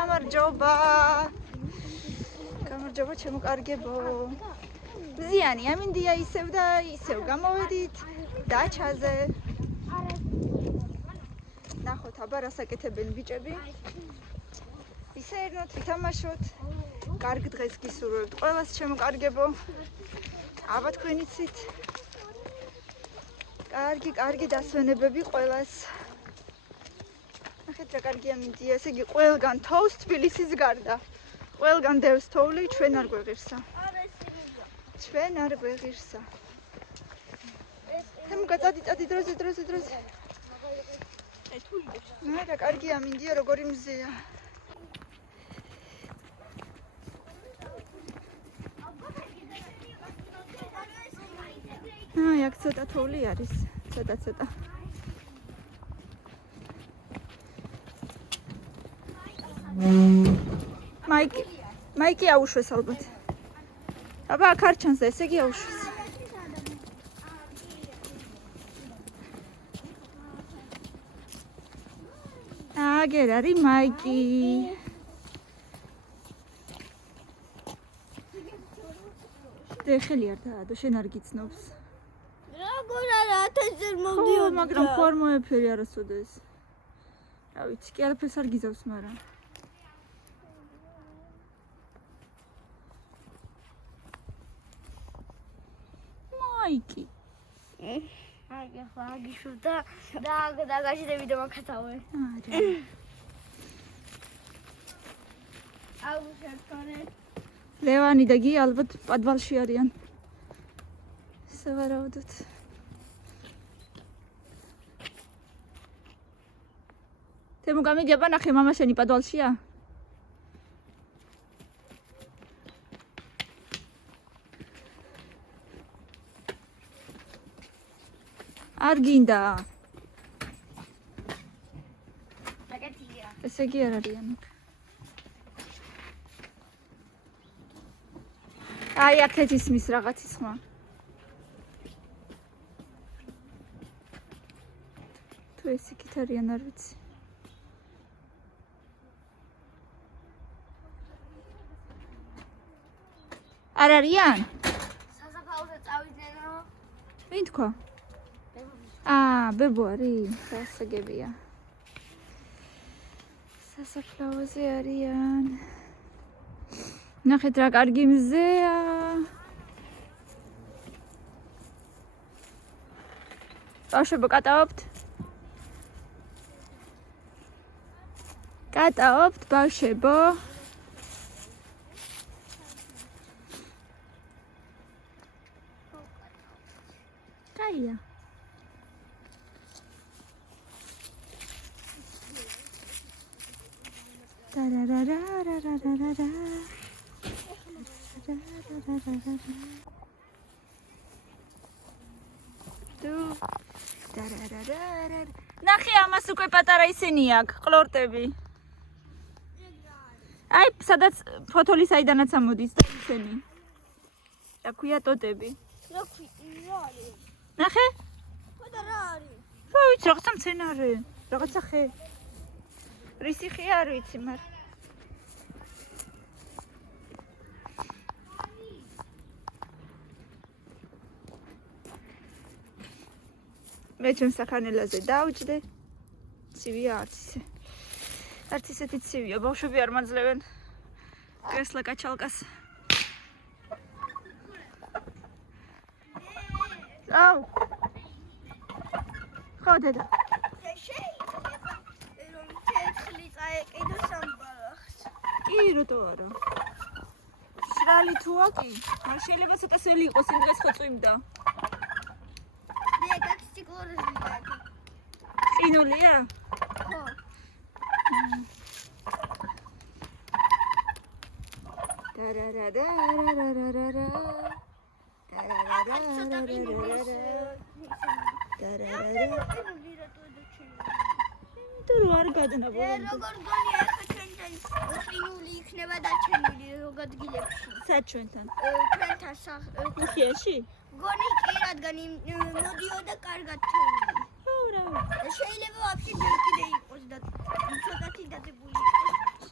გამარჯობა. გამარჯობა ჩემო კარგებო. ზიანი, ამინდია ისევ და ისევ გამოვედით დაჩაზე. ნახოთ აბა რას აკეთებენ ბიჭები. ისერნოთ, ითამაშოთ. კარგ დღეს გისურვებთ ყველას ჩემო კარგებო. აბა თქვენიცით. კარგი დასვენებები ყველას. ნახეთ რა კარგია მინდია, ესე იგი ყველგან თოვს თბილისის გარდა. ყველგან დევს თოვლი, ჩვენ არ გვეღირსა. ჩვენ არ გვეღირსა. თემკა წადი დროზე. რა კარგია მინდია, როგორი მზეა. აქ ცოტა თოვლი არის, ცოტა. მაიკი აუშვეს ალბათ. აბა აქ არ ჩანს და ესე იგი აუშვეს. აგერ არის მაიკი. ხელი არ დაადო, შენ არ გიცნობს. როგორ არა 1000-ჯერ მოვდიოდი, მაგრამ ხوار მოეფერი არასოდეს. რა ვიცი, კი არაფერს არ გიზავს, მაგრამ მაიკი. აი ხა გიშურ და დაგაშიდები და მაქცავე. აუ შეთქონე. ლევანი და გი ალბათ პადვალში არიან. სავარაუდოდ. თემო გამიგება ნახე მამა შენი პადვალშია? არ გინდა. აკეთია. ესე იგი არ არიან. აი აქეთ ისმის რაღაცის ხმა. თუ ეს იქით არიან არ ვიცი. არ არიან? სასაფლაოზე წავიდნენო. ვინ თქვა? ბებო არის, გასაგებია. სასაფლაოზე არიან. ნახეთ რა კარგი მზეა. ბავშვებო კატაობთ? კატაობთ ბავშვებო? კაია. ნახე ამას უკვე პატარა ისინი აქვს, ყლორტები. აი, სადაც ფოთოლი საიდანაც ამოდის და ისინი. რა ქვია ტოტები? რა არის? ნახე? ხოდა რა არის? რა ვიცი, რაღაცა მცენარე, რაღაცა ხე. რისი ხეა არ ვიცი, მაგრამ მე ჩვენ საქანელაზე დავჭდე. ცივია არც ისე. არც ისეთი ცივია, ბავშვები არ მაძლევენ. კრესლა კაჩალკას. აუ. ხო დედა. შეიძლება რომ თეთრი წაეკიდო სამბალახს. კი, რატო არა? შრალი თუა კი? არ შეიძლება ცოტა სელი იყოს, იმ დღეს ხო წვიმდა. წინულია? ხო. თუ არ გადნაბო. როგორ გონი ახლა ჩვენთან ყინული იქნება დაჩენილი როგადგილებში. სად ჩვენთან? ჩვენთან ხიაში? გონი კი რადგან მოდიოდა კარგად თოვლი. ხო რა. შეიძლება ვაფშე ჯერ კიდე იყოს და ცოტათი დადებული იყოს.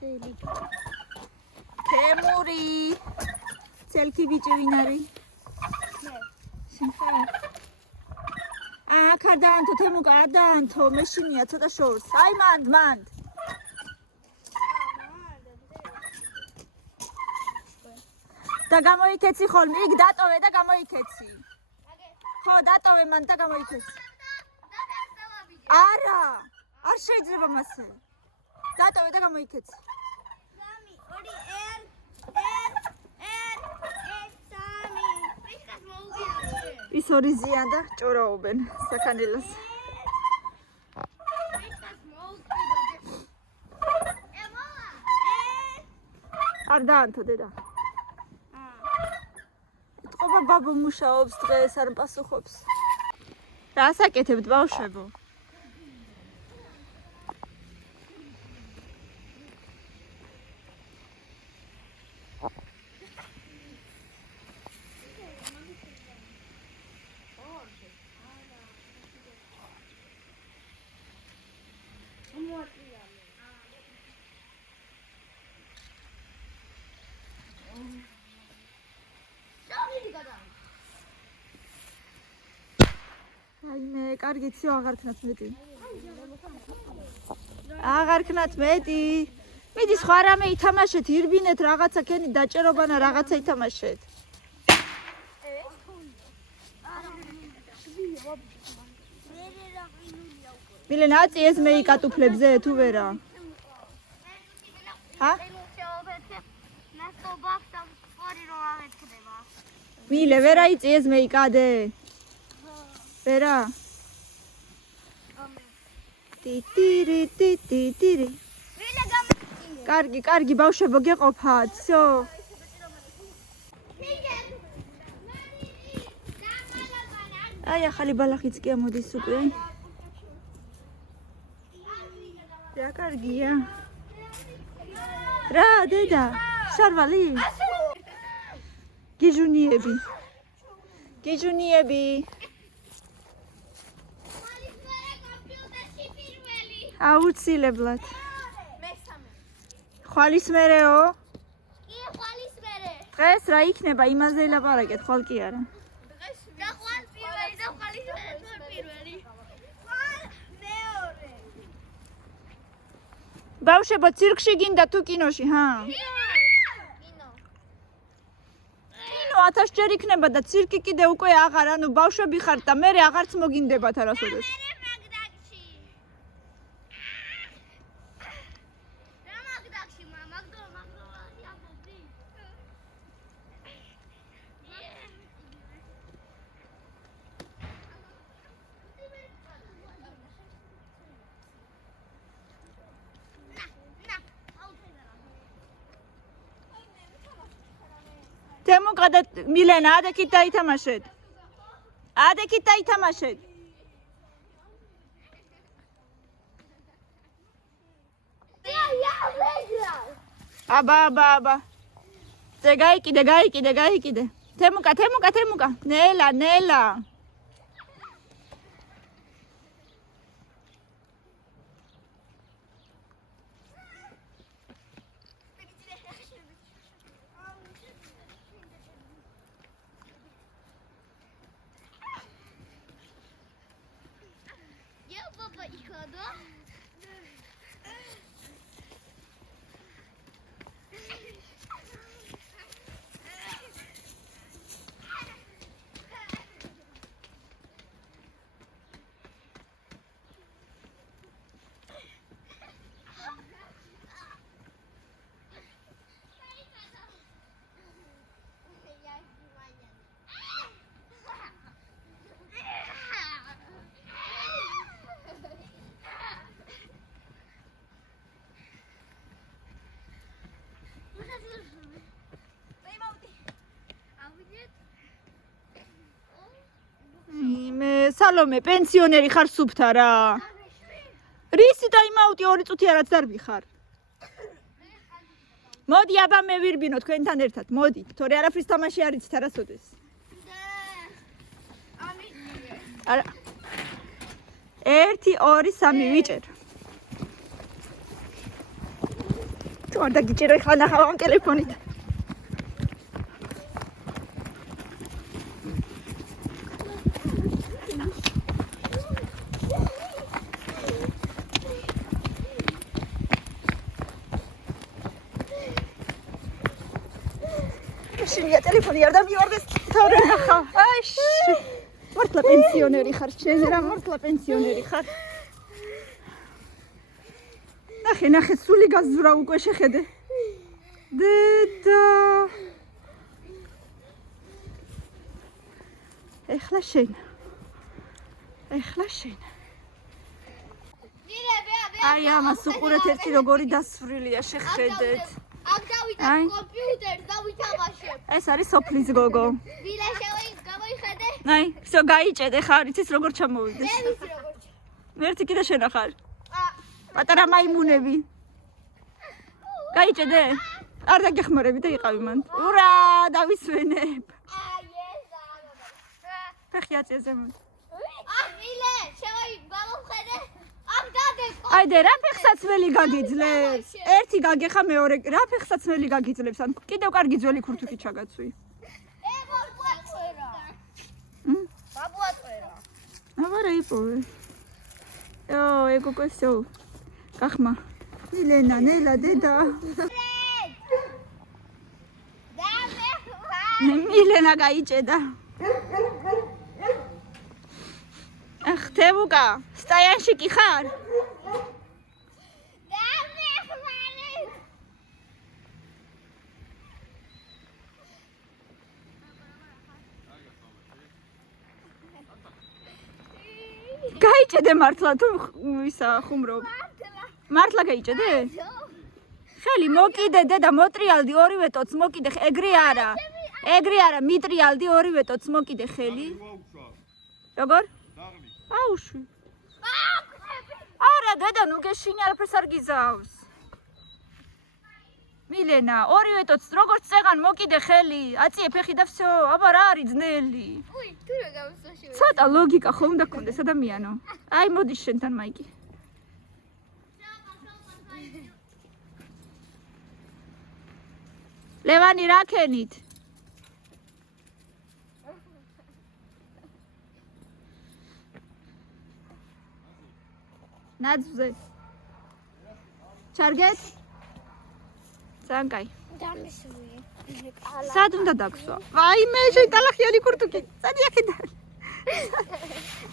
თემური ცელკი ბიჭი ვინ არის? შენ ხარ? აქ არ დაანთო თემუკა, არ დაანთო, მეშინია ცოტა შორს. აი მანდ. და გამოიქეცი ხოლმე, იქ დატოვე და გამოიქეცი. ხო, დატოვე მან და გამოიქეცი. არა, არ შეიძლება მასე. დატოვე და გამოიქეცი. ის ორი ზიან და ჭორაობენ საქანელას. არ დაანთო დედა. ეთყობა ბაბა მუშაობს დღეს, არ პასუხობს. რა ასაკეთებთ ბავშვებო? აიმე, კარგი ციო აღარ ქნათ მეტი. აღარ ქნათ მეტი. მიდი სხვა რამე ითამაშეთ, ირბინეთ რაღაცა ქენი დაჭერობანა რაღაცა ითამაშეთ. მილენ აწი ეს მეიკატუფლებზე თუ ვერა? ჰა? მილე ვერა იწი ეს მეიკადე? ვერა? ტიტირი. კარგი, ბავშვებო გეყოფათ, всё. აი ახალი ბალახიც კი ამოდის უკვე. რა კარგია. რა დედა, შარვალი? გიჟუნიები. აუცილებლად. ხვალის მერეო? კი, ხვალის მერე. დღეს რა იქნება, იმაზე ელაპარაკეთ, ხვალ კი არა. დღეს და ხვალ პირველი და ხვალის მერე პირველი. ხვალ მეორე. ბავშვებო, ცირკში გინდა თუ კინოში, ჰა? კინო 1000 ჯერ იქნება და ცირკი კიდე უკვე აღარ, ანუ ბავშვები ხართ და მე აღარც მოგინდებათ არასოდეს. თემუკა და მილენა, ადექით დაითამაშეთ. აბა. გაიკიდე. თემუკა. ნელა. სალომე, პენსიონერი ხარ სუფთა რა. რისი ტაიმაუტი 2 წუთი არაც დარბი ხარ. მოდი აბა მე ვირბინო თქვენთან ერთად, მოდი, თორე არაფრის თამაში არ იცით არასოდეს. არა. 1 2 3 ვიჭერ. თუ არ დაგიჭირო ხა ნახავ ამ ტელეფონით. შენია ტელეფონი არ დამივარდეს თორე ნახავ. აიში. მართლა პენსიონერი ხარ, შენ რა მართლა პენსიონერი ხარ. ნახე, სული გაზურა უკვე შეხედე. დედა. ეხლა შენ. აი ამას უყურეთ ერთი როგორი დასვრილია შეხედეთ. აქ დავიტან კომპიუტერს და ვითამაშებ. ეს არის სოფლის გოგო. ვილა გამოიხედე? აი, всё გაიჭედე ხარ, იცის როგორ ჩამოვიდეს. მე ვიცი როგორ. ერთი კიდე შენ ხარ. პატარა მაიმუნები. გაიჭედე? არ დაგეხმარები და იყავი მან. ურა, დავისვენებ. აი ეს არა. ფეხი აწიაზე მან. აქ ვილე, გამოვხედე? აქ დადე. აი და რა ფეხსაცმელი გაგიძლებს? ერთი გაგეხა მეორე, რა ფეხსაცმელი გაგიძლებს? ან კიდევ კარგი ძველი ქურთუთი ჩაგაცვი. ბაბუატყერა. აბარა იპოვე. ეგო კესო. გახმა. მილენა, ნელა, დედა. მილენა გაიჭედა. ხთებუკა, სტაიანში კი ხარ? გაიჭედე მართლა თუ ისა ხუმრობ. მართლა გაიჭედე? ხელი მოკიდე დედა მოტრიალდი ორივე ტოც მოკიდე ეგრე არა. მიტრიალდი ორივე ტოც მოკიდე ხელი. როგორ? აუშვი. არა დედა ნუ გეშინი არაფერს არ გიზავს. მილენა ორივე ტოც როგორც წეღან მოკიდე ხელი. აწიე ფეხი და всё. აბა რა არის ძნელი? უი, თუ რა გამოსოში. ცოტა ლოგიკა ხომ უნდა გქონდეს ადამიანო. აი მოდის შენთან მაიკი. ლევანი რა ქენით? ნაძვზე. ჩარგეთ? ზანკაი. დამისვი. სად უნდა დაგსვა? აი მე შენ ტალახიანი ქურთუკი. სადი აქედან.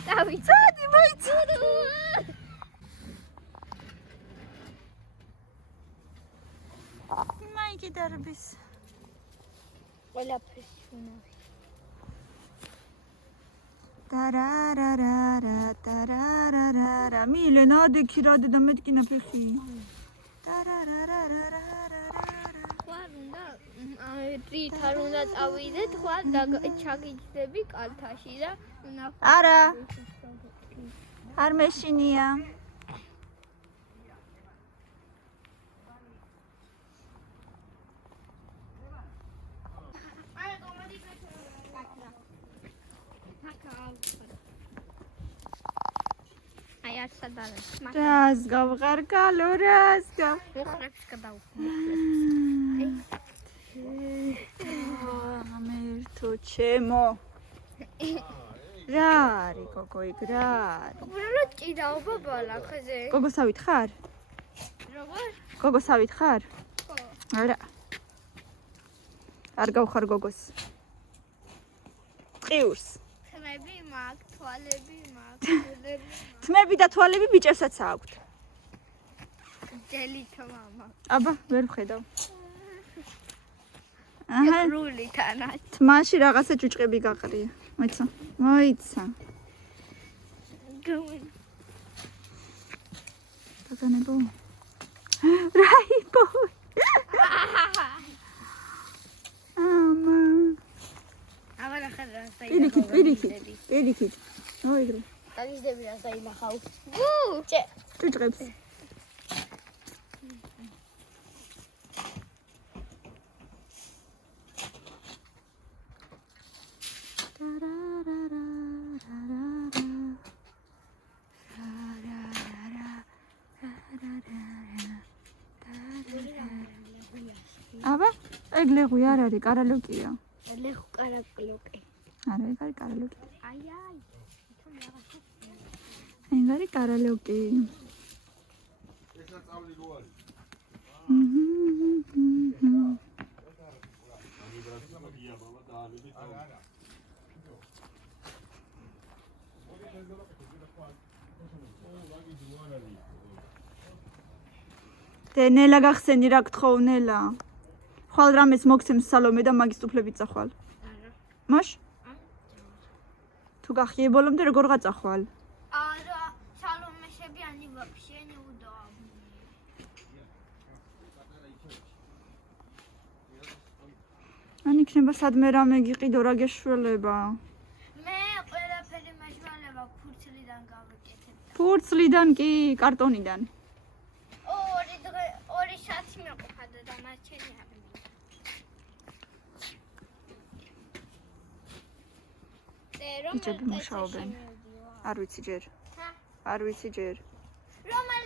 დავით. სადი მოიცი. მაიკი დარბის. ყველაფერს უნდა. ტარარარარა მილენა დექი რა დედა მეტკინა ფეხი. ტარარარარა ხوار უნდა რით არ უნდა წავიდეთ, ხوار ჩაგიჯდები კალთაში და უნდა არა. არ მეშინია. აი არ სადარეს. რას გავღარგალო რას გავ მოხრებს გადავხმო. ამერთო ჩემო. რა არის გოგო იქ რა არის? უბრალოდ ჭიდაობა ბალახზე. გოგოსავით ხარ? როგორ? გოგოსავით ხარ? ხო. არა. არ გავხარ გოგოს. ყიურს. თმები მაქვს, თვალები მაქვს, გულები. თმები და თვალები ბიჭებსაც აქვთ. ჯელი თმამა. აბა, ვერ ვხედავ. რული თანაც. თმაში რაღაცა ჭუჭყები გაყრია. მოიცა. დაგანებო. რა იპო? ამა. აბა ხარ რა პირიქით. მოიგრე. დაგიძები რა საინახავ. გუ! ჭუჭყებს. აბა, ეგ ლეღვი არ არის, კარალოკია. ლეხო კარაკლოკი. არა, ეგ არის კარალოკი. აი. თუმ რაღაცა. ეგ არის კარალოკი. ესაც წავლი რო არის. დენელა გახსენი რა გთხოვ ნელა. ხვალ რამეს მოგცემს სალომე და მაგის ტუფლებით წახვალ. არა. მაშ? თუ გახიე ბოლომდე როგორ გაწახვალ? არა, სალომეშები ანი ვაფშე ნეუდო. ან იქნება სადმე რამე გიყიდო რა გეშველება. მე ყველაფერი მეშველება ფურცლიდან გავეკეთებ. ფურცლიდან კი, კარტონიდან. ორი შათი მეყოფადა და მას ჩემი აბი. ბიჭები მუშაობენ. არ ვიცი ჯერ. არ ვიცი ჯერ. რომელ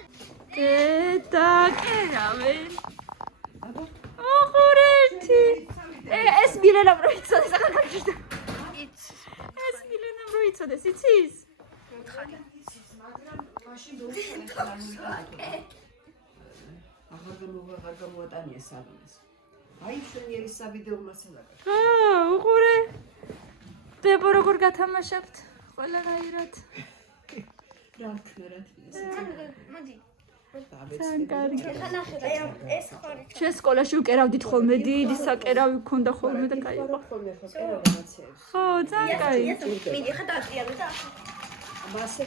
დედა კერავენ. ოღორეთი. ეს მილენა პროიცოდეს ახლა გაგიჟდა. ეს მილენა პროიცოდეს, იცის? აღარ გამოატანია სალონეს. აი ჩვენი ეს სავიდეო მასალა. უყურე. დებო როგორ გათამაშებთ? ყველანაირად. რა თქმა უნდა. მოდი. ძალიან კარგი. ეს ხორი. ჩვენ სკოლაში ვკერავდით ხოლმე, დიდი საკერავი გქონდა ხოლმე და კაი. ხოლმე ხო კერავდამაცებს. ხო, ძალიან კაი. მიდი ხა დაატრიალე და მასე.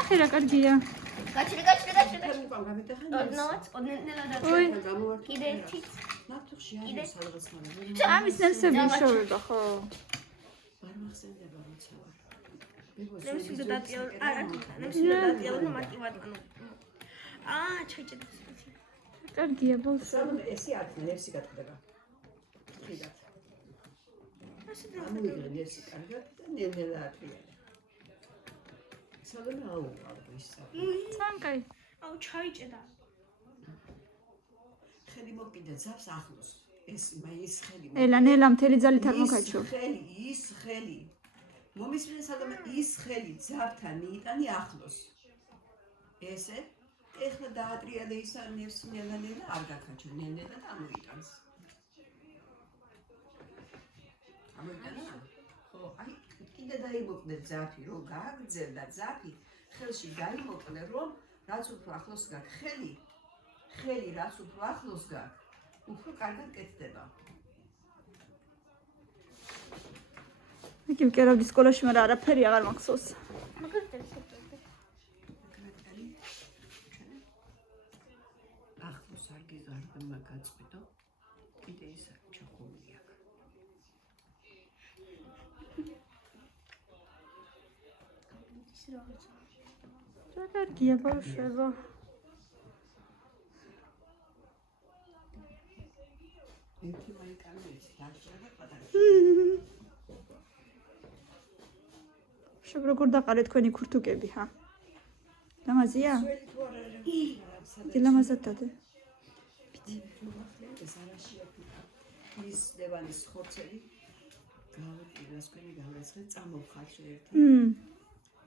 ახე რა კარგია. გაჩერე. უკან გამიტეხენ. ოდნელა და ой, გამოვართ. კიდე ერთი. ნაფთუხში არის სალღას მალა. ამის ნემსები შევება, ხო. არ მახსენდება როცა ვარ. ნემსი დაატრიალე. არა, ნემსი დაატრიალე მარტივად ანუ. ჩაიჭერე. კარგია, ბოლოს. სალონე ესი ათნა ნევსი გატყდება. ხიდათ. ამოიღე ნევსი კარგად და ნენელა ათრიალე. სალონე აუყავდა ის სალონე. ძალიან კაი. აუ ჩაიჭერა. ხელი მოკიდა ძავს ახლოს. ეს ხელი. ელანელა მთელი ძალით არ მოგაჩო. ის ხელი. მომისმენე სალომე ის ხელი ძაბთან მიიტანი ახლოს. ესე ეხლა დაატრიალე ის ნევსი ნელა არ გაქაჩო ნენელა და ამოიტანს. ამოიტანა? ხო, აი კიდე დაიმოკლე ძაფი, რომ გააგრძელდა ძაფი, ხელში დაიმოკლე, რომ რაც უფრო ახლოს გაქვს ხელი რაც უფრო ახლოს გაქვს, უფრო კარგად კეთდება. იგი ვკერავდი სკოლაში, მაგრამ არაფერი აღარ მახსოვს. ახლოს არ გიზარდა გაწყვიტო. კიდე ის ჩხომი აქვს. რა კარგია ბავშვებო. ერთი მაიკანეც დაჭერა პატარა. შეგ როგორ დაყარეთ თქვენი ქურთუკები, ჰა? ლამაზია? ლამაზად დადე. ეს არაშია ის დევანის ხორცელი გავაკეთე თქვენი გავლეცხე წამოვხარშე ერთი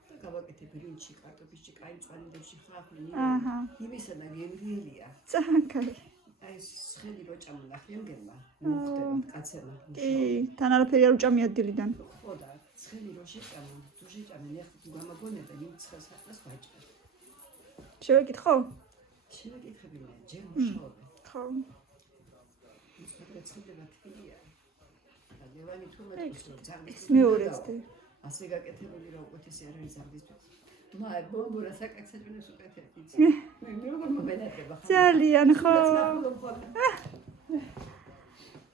და გავაკეთე ბრინჩი კარტოფილში კაი მწვანეებში ხახვი აჰა. იმისა და გემრიელია ძალიან კაი. აი ეს ცხელი რო ჭამლახი ამგება მოხდება კაცელა კი, თან არაფერი არ უჭამია დილიდან. ხო და ცხელი რო შეჭამო თუ შეჭამე ნახე თუ გამაგონებდა იმ ცხელს ახლა ვაჭრე შევეკითხო? შევეკითხები მე ჯერ მუშაობე ხო. ის პროცედურა თბილია და ლევანი თუმცა ეს მეორეც და ასე გაკეთებული რა უკეთესი არ არის ზარდისთვის მაგრამ ბომბურა საკეთებს უკეთებს იცი მე როგორ მომენატრება ხარ ძალიან ხო.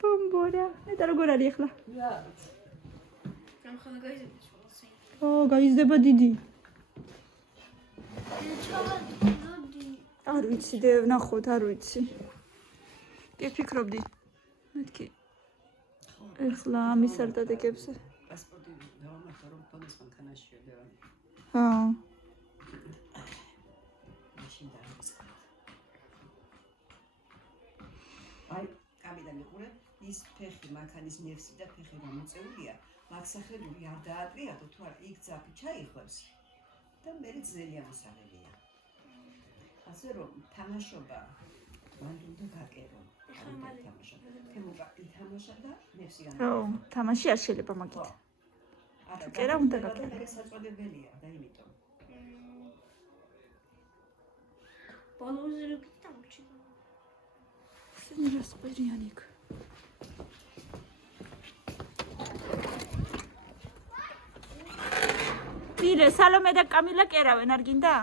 ბომბურა. და როგორ არის ახლა? რა გამხალა გაიზარდა. ო, გაიზრდება დიდი. არ ვიცი, ნახოთ, არ ვიცი. კი ფიქრობდი. მეთქი. ეხლა ამის არ დადეკებზე. პასპორტი დავამახა რომ ფონდის მანქანაში დევანი. ჰა. მაშინ დაიწყე. აი, კაპიტანი ყურე, ის ფეხი მანქანის ნერსი და ფეხი რომ მოწეულია, მაგ სახელური არ დაატრიალო თუ არა, იქ ძაფი ჩაიხვევს და მე ძნელია მოსაღებია. ასე რომ თამაშობა მან უნდა გაკერო. თემუკა ითამაშა და ნერსი ო, განაცხადა. თამაში არ შეიძლება მაგით. არა, კერა უნდა გაკეთო. ეს საწოდებელია და იმიტომ. ბოლოზე როგი დამჭირდა. ისინი რას ყვერიან იქ? მირე, სალომე და კამილა კერავენ, არ გინდა?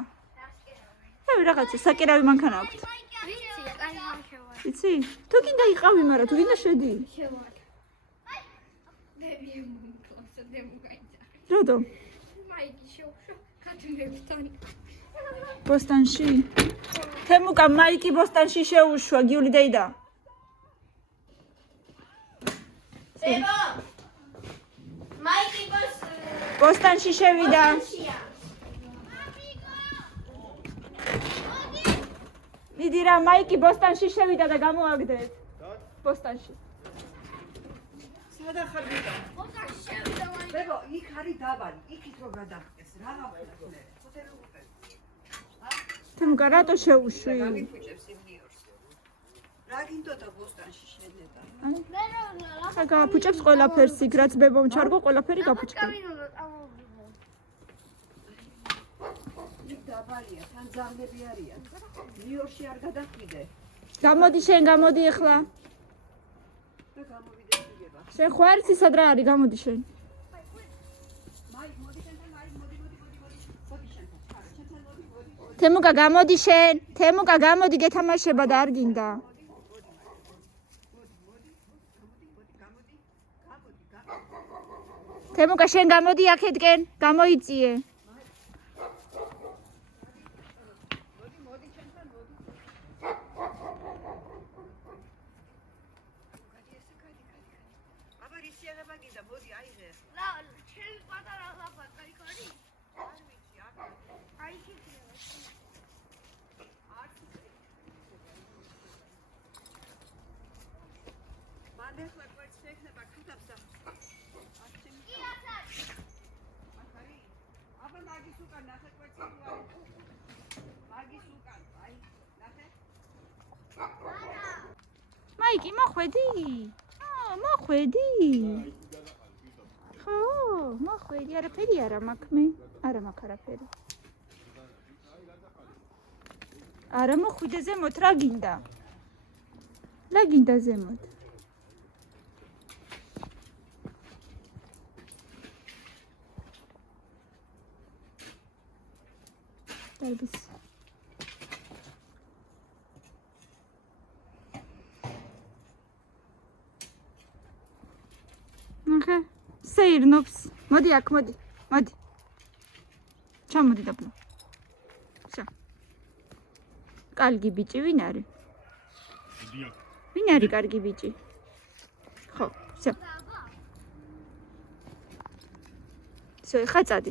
ე, რაღაცა საკერავი მანქანა აქვთ. ვიცი, კაი მანქევა. იცი? თუ გინდა იყავი, მაგრამ თუ გინდა შედი. შევარ. დები მომკლავსა დემუგაიცა. როდო? მაიგი შევშო, ქათმებთან. ბოსტანში? თემუკა მაიკი ბოსტანში შეუშვა, გიული დაიდა. ებო. მაიგი ბოსტანში შევიდა. მიდი რა, მაიკი ბოსტანში შევიდა და გამოაგდეთ. ბოსტანში. სადა ხარ გიდა? ბოსტანში შევიდა მაიგი. ბებო, იქ არის დაბალი, იქით რო გადახდეს, რა გავხსნე? ხუთები უყურე. თემუკა რატო შეუშვი? გაგიფუჭებს იმ ნიორს. რა გინდოდა ბოსტანში შედება? მე რა ხა გააფუჭებს ყველაფერს, იქ რაც ბებომ ჩარგო, ყველაფერი გაფუჭდა. გავინო წამოვიდო. იქ დაბალია, თან ძაღლები არიან. ნიორში არ გადახვიდე გამოდი შენ, გამოდი ახლა. და გამოვიდე შეგება. შენ ხო არ იცი სად რა არის, გამოდი შენ. მაი, მოდი შენთან, მაი, მოდი. მოდი შენთან, ხარ, შენთან მოდი. თემუკა გამოდი შენ. თემუკა გამოდი გეთამაშება და არ გინდა. თემუკა შენ გამოდი აქეთკენ, გამოიწიე. აბა რისიანება გინდა, მოდი აიღე. რა, ჩემი პატარა ლაპა, კაი ხარი? არ ვიცი, აი იქნება. მანდ ახლა კვერცხს ექნება ქუთაბს და ახარი აბა მაგის უკან ნახე კვერცხი თუ არის მაგის უკან აი ნახე მაიკი მოხვედი? მოხვედი. ხო, მოხვედი, არაფერი არა მაქვს მე. არა მაქვს არაფერი. არა მოხვიდე ზემოთ, რა გინდა? რა გინდა ზემოთ? დარბის. ნახე, სეირნობს. მოდი აქ, მოდი. ჩამოდი დაბლა. შა. კარგი ბიჭი ვინ არის? ვინ არის კარგი ბიჭი? ხო, შა. შე, ხა წადი.